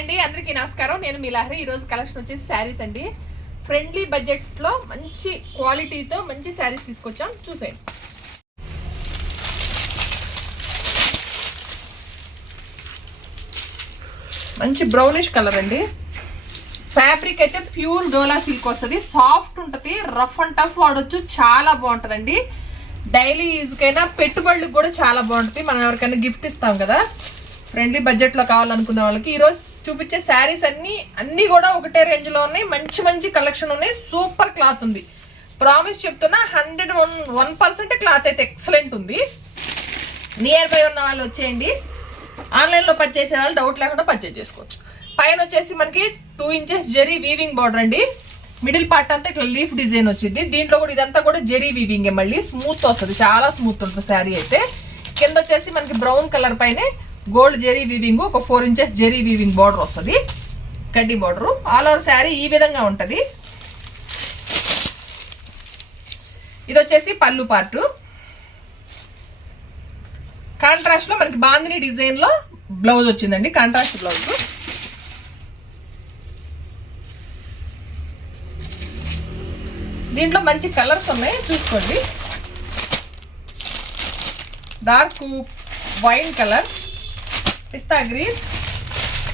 అండి అందరికీ నమస్కారం. నేను మీ లహరి. ఈరోజు కలెక్షన్ వచ్చేసి శారీస్ అండి. ఫ్రెండ్లీ బడ్జెట్లో మంచి క్వాలిటీతో మంచి శారీస్ తీసుకొచ్చాం, చూసేయండి. మంచి బ్రౌనిష్ కలర్ అండి. ఫ్యాబ్రిక్ అయితే ప్యూర్ డోలా సిల్క్ వస్తుంది, సాఫ్ట్ ఉంటుంది, రఫ్ అండ్ టఫ్ వాడొచ్చు, చాలా బాగుంటుందండి. డైలీ యూజ్కైనా పెట్టుబడులకు కూడా చాలా బాగుంటుంది. మనం ఎవరికైనా గిఫ్ట్ ఇస్తాం కదా, ఫ్రెండ్లీ బడ్జెట్లో కావాలనుకునే వాళ్ళకి. ఈరోజు చూపించే శారీస్ అన్నీ కూడా ఒకటే రేంజ్లో ఉన్నాయి. మంచి మంచి కలెక్షన్ ఉన్నాయి. సూపర్ క్లాత్ ఉంది, ప్రామిస్ చెప్తున్నా. 101% క్లాత్ అయితే ఎక్సలెంట్ ఉంది. నియర్ బై ఉన్న వాళ్ళు వచ్చేయండి. ఆన్లైన్లో పర్చేస్ చేసే వాళ్ళు డౌట్ లేకుండా పర్చేస్ చేసుకోవచ్చు. పైన వచ్చేసి మనకి 2 ఇంచెస్ జెరీ వీవింగ్ బార్డర్ అండి. మిడిల్ పార్ట్ అంతా ఇట్లా లీఫ్ డిజైన్ వచ్చింది. దీంట్లో కూడా ఇదంతా కూడా జెరీ వీవింగ్, మళ్ళీ స్మూత్ వస్తుంది, చాలా స్మూత్ ఉంటుంది శారీ అయితే. కింద వచ్చేసి మనకి బ్రౌన్ కలర్ పైన గోల్డ్ జెరీ వీవింగ్, ఒక 4 ఇంచెస్ జెరీ వీవింగ్ బార్డర్ వస్తుంది, కడ్డీ బార్డర్. ఆల్ ఓవర్ శారీ ఈ విధంగా ఉంటుంది. ఇది వచ్చేసి పళ్ళు పార్ట్. కాంట్రాస్ట్ లో మనకి బాందిని డిజైన్ లో బ్లౌజ్ వచ్చిందండి, కాంట్రాస్ట్ బ్లౌజ్. దీంట్లో మంచి కలర్స్ ఉన్నాయి, చూసుకోండి. Dark wine colour, pista green,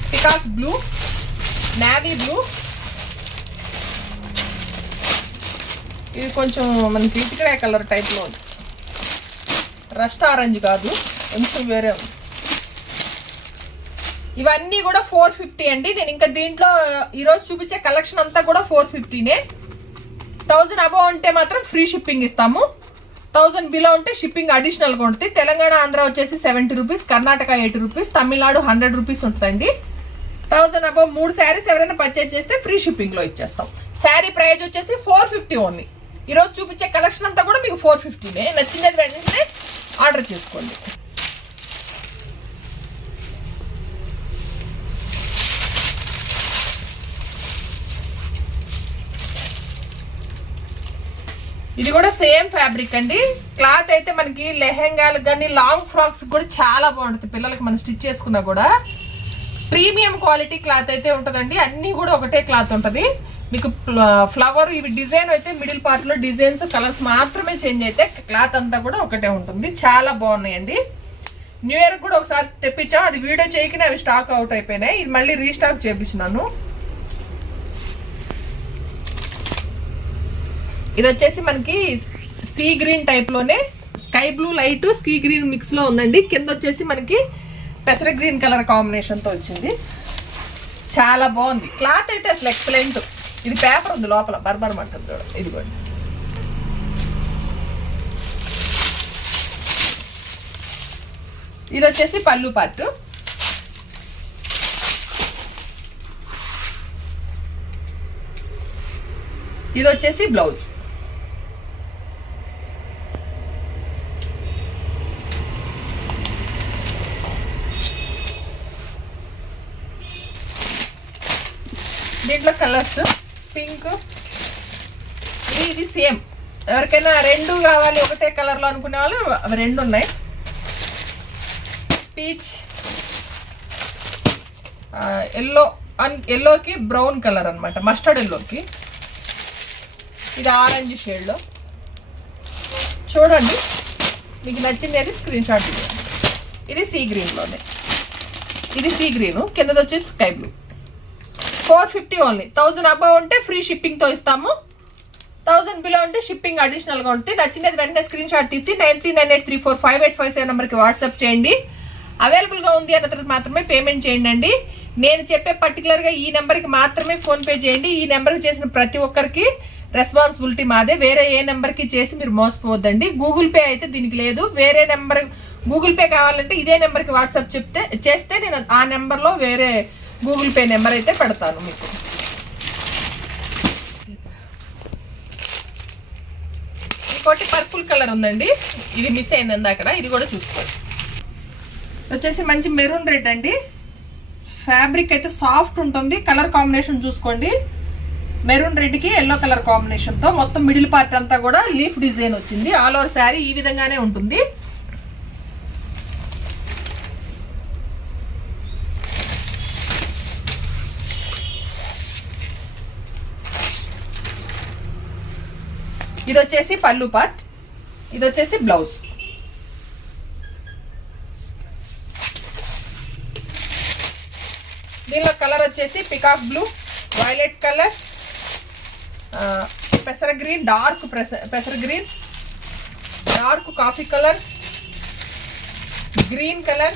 peacock blue, navy blue. ఇది కొంచెం మనకి ఇటుకడే కలర్ టైప్లో ఉంది, రస్ట్ ఆరెంజ్ కాదు, కొంచెం వేరే ఉంది. ఇవన్నీ కూడా 450 అండి. నేను ఇంకా దీంట్లో ఈరోజు చూపించే కలెక్షన్ అంతా కూడా 450నే. 1000 అబౌవ్ ఉంటే మాత్రం ఫ్రీ షిప్పింగ్ ఇస్తాము. 1000 బిలో ఉంటే షిప్పింగ్ అడిషనల్గా ఉంటుంది. తెలంగాణ ఆంధ్ర వచ్చేసి 70 rupees, Karnataka 80 rupees, Tamil Nadu 100 rupees ఉంటుందండి. 1000 అబౌవ్ 3 శారీస్ ఎవరైనా పర్చేజ్ చేస్తే ఫ్రీ షిప్పింగ్లో ఇచ్చేస్తాం. శారీ ప్రైస్ వచ్చేసి 450 ఓన్లీ. ఈరోజు చూపించే కలెక్షన్ అంతా కూడా మీకు 450నే. నచ్చినది వెంటనే ఆర్డర్ చేసుకోండి. ఇది కూడా సేమ్ ఫ్యాబ్రిక్ అండి. క్లాత్ అయితే మనకి లెహెంగాలకు కానీ లాంగ్ ఫ్రాక్స్ కూడా చాలా బాగుంటుంది. పిల్లలకి మనం స్టిచ్ చేసుకున్నా కూడా ప్రీమియం క్వాలిటీ క్లాత్ అయితే ఉంటుందండి. అన్నీ కూడా ఒకటే క్లాత్ ఉంటుంది. మీకు ఫ్లవర్ ఇవి డిజైన్ అయితే మిడిల్ పార్ట్ లో డిజైన్స్ కలర్స్ మాత్రమే చేంజ్ అయితే, క్లాత్ అంతా కూడా ఒకటే ఉంటుంది. చాలా బాగున్నాయండి. న్యూ ఇయర్ కూడా ఒకసారి తెప్పించాం, అది వీడియో చేయకనే అవి స్టాక్ అవుట్ అయిపోయినాయి. ఇది మళ్ళీ రీస్టాక్ చేపించినాను. ఇది వచ్చేసి మనకి సీ గ్రీన్ టైప్ లోనే sky blue light ski green mix లో ఉందండి. కింద వచ్చేసి మనకి పెసర గ్రీన్ కలర్ కాంబినేషన్ తో వచ్చింది. చాలా బాగుంది క్లాత్ అయితే, అసలు ఎక్సలెంట్. ఇది పేపర్ ఉంది లోపల, బర్బర్ అంటుంది చూడండి. ఇదిగోండి, ఇది వచ్చేసి పళ్ళు పార్ట్. ఇది వచ్చేసి బ్లౌజ్. దీంట్లో కలర్స్ పింక్, ఇది సేమ్. ఎవరికైనా 2 కావాలి ఒకటే కలర్ లో అనుకునే వాళ్ళు అవి 2 ఉన్నాయి. పీచ్, ఎల్లోకి బ్రౌన్ కలర్ అనమాట, మస్టర్డ్ ఎల్లోకి. ఇది ఆరెంజ్ షేడ్ లో. చూడండి, మీకు నచ్చింది అది స్క్రీన్ షాట్ ఇవ్వండి. ఇది సీ గ్రీన్ లోనే, ఇది సీ గ్రీన్, కిందది వచ్చేసి స్కై బ్లూ. 450 ఓన్లీ. 1000 అబౌవ్ ఉంటే ఫ్రీ షిప్పింగ్ తో ఇస్తాము. 1000 బిలో ఉంటే షిప్పింగ్ అడిషనల్ గా ఉంటుంది. నచ్చినది వెంటనే స్క్రీన్ షాట్ తీసి 9398345857 నెంబర్కి వాట్సాప్ చేయండి. అవైలబుల్ గా ఉంది అన్న తర్వాత మాత్రమే పేమెంట్ చేయండి అండి. నేను చెప్పే పర్టికులర్ గా ఈ నెంబర్కి మాత్రమే ఫోన్ పే చేయండి. ఈ నెంబర్కి చేసిన ప్రతి ఒక్కరికి రెస్పాన్సిబిలిటీ మాదే. వేరే ఏ నెంబర్కి చేసి మీరు మోసపోవద్దండి. గూగుల్ పే అయితే దీనికి లేదు. వేరే నెంబర్ గూగుల్ పే కావాలంటే ఇదే నెంబర్కి వాట్సాప్ చేస్తే నేను ఆ నెంబర్లో వేరే గూగుల్ పే నెంబర్ అయితే పెడతాను మీకు. ఇంకోటి పర్పుల్ కలర్ ఉందండి, ఇది మిస్ అయిందండి అక్కడ, ఇది కూడా చూసుకోండి. వచ్చేసి మంచి మెరూన్ రెడ్ అండి. ఫ్యాబ్రిక్ అయితే సాఫ్ట్ ఉంటుంది. కలర్ కాంబినేషన్ చూసుకోండి, మెరూన్ రెడ్ కి ఎల్లో కలర్ కాంబినేషన్ తో మొత్తం మిడిల్ పార్ట్ అంతా కూడా లీఫ్ డిజైన్ వచ్చింది. ఆల్ ఓవర్ శారీ ఈ విధంగానే ఉంటుంది. ఇది వచ్చేసి పళ్ళు పార్ట్, ఇది వచ్చేసి బ్లౌజ్. దీనిలో కలర్ వచ్చేసి పికాక్ బ్లూ, వైలెట్ కలర్, పెసర గ్రీన్, డార్క్ పెసర green, dark coffee colour, green colour,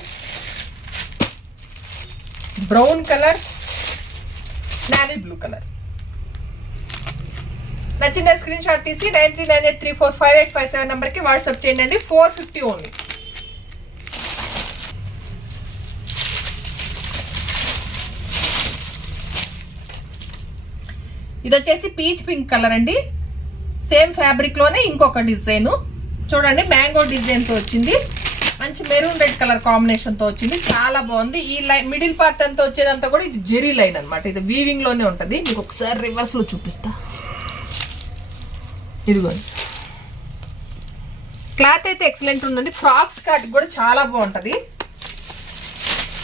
brown colour, navy blue colour. నచ్చిన స్క్రీన్ షాట్ తీసి 9398345857 నెంబర్కి వాట్సాప్ చేయండి. 450 ఓన్లీ. ఇది వచ్చేసి పీచ్ పింక్ కలర్ అండి. సేమ్ ఫ్యాబ్రిక్ లోనే ఇంకొక డిజైన్ చూడండి, మ్యాంగో డిజైన్ తో వచ్చింది. మంచి మెరూన్ రెడ్ కలర్ కాంబినేషన్ తో వచ్చింది, చాలా బాగుంది. ఈ లైన్ మిడిల్ పార్ట్ అంతా వచ్చేదంతా కూడా ఇది జెరీ లైన్ అనమాట. ఇది వీవింగ్ లోనే ఉంటది. మీకు ఒకసారి రివర్స్ లో చూపిస్తా. ఇదిగోండి, క్లాత్ అయితే ఎక్సలెంట్ ఉందండి. ఫ్రాక్స్ కట్ కూడా చాలా బాగుంటది.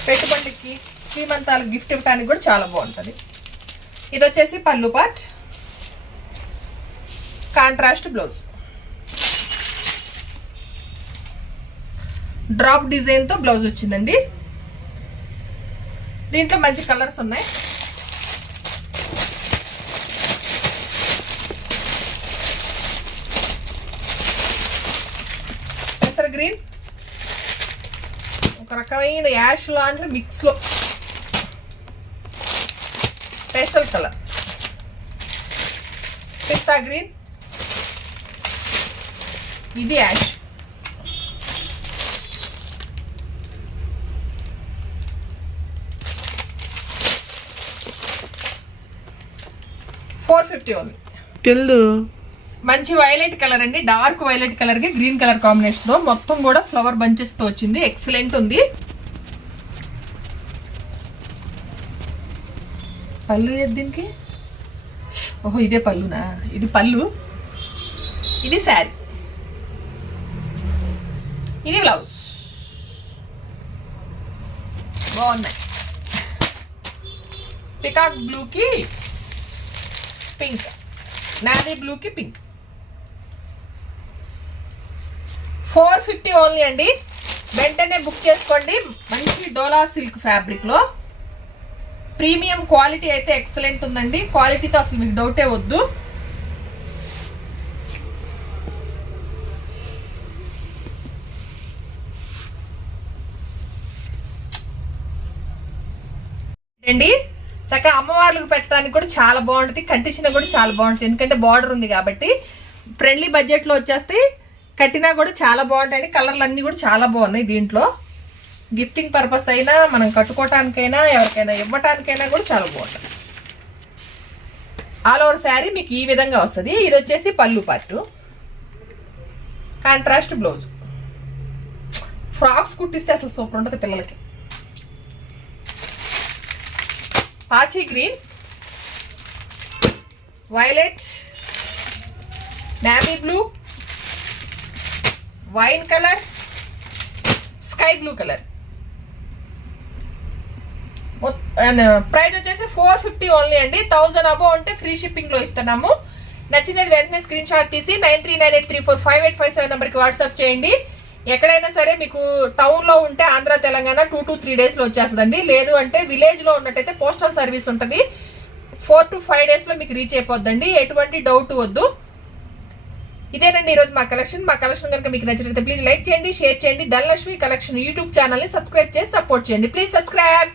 పెట్టుబడికి శ్రీమంతాలకు గిఫ్ట్ ఇవ్వడానికి కూడా చాలా బాగుంటది. ఇది వచ్చేసి పళ్ళు part, contrast blouse, drop design తో బ్లౌజ్ వచ్చిందండి. దీంట్లో మంచి కలర్స్ ఉన్నాయి. పెసర గ్రీన్, ఒక రకమైన యాష్ లాంటి మిక్స్ లో పేస్టల్ కలర్, పిస్తా గ్రీన్, ఇది యాష్, $450 ఓన్లీ. మంచి వైలెట్ కలర్ అండి, డార్క్ వైలెట్ కలర్ కి గ్రీన్ కలర్ కాంబినేషన్ తో మొత్తం కూడా ఫ్లవర్ బంచెస్ తో వచ్చింది. ఎక్సలెంట్ ఉంది. పళ్ళు దీనికి, ఓహో ఇదే పళ్ళునా, ఇది పళ్ళు, ఇది శారీ, ఇది బ్లౌజ్. బాగున్నాయి. పికాక్ బ్లూ కి పింక్, నావీ బ్లూ కి పింక్. 450 ఓన్లీ అండి. వెంటనే బుక్ చేసుకోండి. మంచి డోలా సిల్క్ ఫ్యాబ్రిక్ లో ప్రీమియం క్వాలిటీ అయితే ఎక్సలెంట్ ఉందండి. క్వాలిటీతో అసలు మీకు డౌటే వద్దు. అండి చక్కగా అమ్మవార్లకు పెట్టడానికి కూడా చాలా బాగుంటుంది. కట్టించినా కూడా చాలా బాగుంటుంది, ఎందుకంటే బార్డర్ ఉంది కాబట్టి. ఫ్రెండ్లీ బడ్జెట్ లో వచ్చేస్తే కట్టినా కూడా చాలా బాగుంటాయి. కలర్లు అన్ని కూడా చాలా బాగున్నాయి. దీంట్లో గిఫ్టింగ్ పర్పస్ అయినా, మనం కట్టుకోవటానికైనా, ఎవరికైనా ఇవ్వటానికైనా కూడా చాలా బాగుంటుంది. ఆల్ ఓవర్ శారీ మీకు ఈ విధంగా వస్తుంది. ఇది వచ్చేసి పళ్ళు పార్టు, కాంట్రాస్ట్ బ్లౌజ్. ఫ్రాక్స్ కుట్టిస్తే అసలు సూపర్ ఉంటుంది పిల్లలకి. పాచీ green, violet, navy blue, wine colour, sky blue colour. Price వచ్చేసి 450 ఓన్లీ అండి. 1000 అబౌవ్ ఉంటే ఫ్రీ షిప్పింగ్ లో ఇస్తున్నాము. నచ్చినది వెంటనే స్క్రీన్ షాట్ తీసి 9398345857 నెంబర్కి వాట్సాప్ చేయండి. ఎక్కడైనా సరే మీకు టౌన్ లో ఉంటే ఆంధ్ర తెలంగాణ 2 to 3 డేస్ లో వచ్చేస్తుందండి. లేదు అంటే విలేజ్ లో ఉన్నట్టయితే పోస్టల్ సర్వీస్ ఉంటుంది. 4 to 5 డేస్ లో మీకు రీచ్ అయిపోద్దండి. ఎటువంటి డౌట్ వద్దు. ఇదేనండి ఈరోజు మా కలెక్షన్. మా కలెక్షన్ కనుక మీకు నచ్చినట్లయితే ప్లీజ్ లైక్ చేయండి, షేర్ చేయండి. ధనలక్ష్మి కలెక్షన్ యూట్యూబ్ ఛానల్ ని సబ్స్క్రైబ్ చేసి సపోర్ట్ చేయండి. Please subscribe.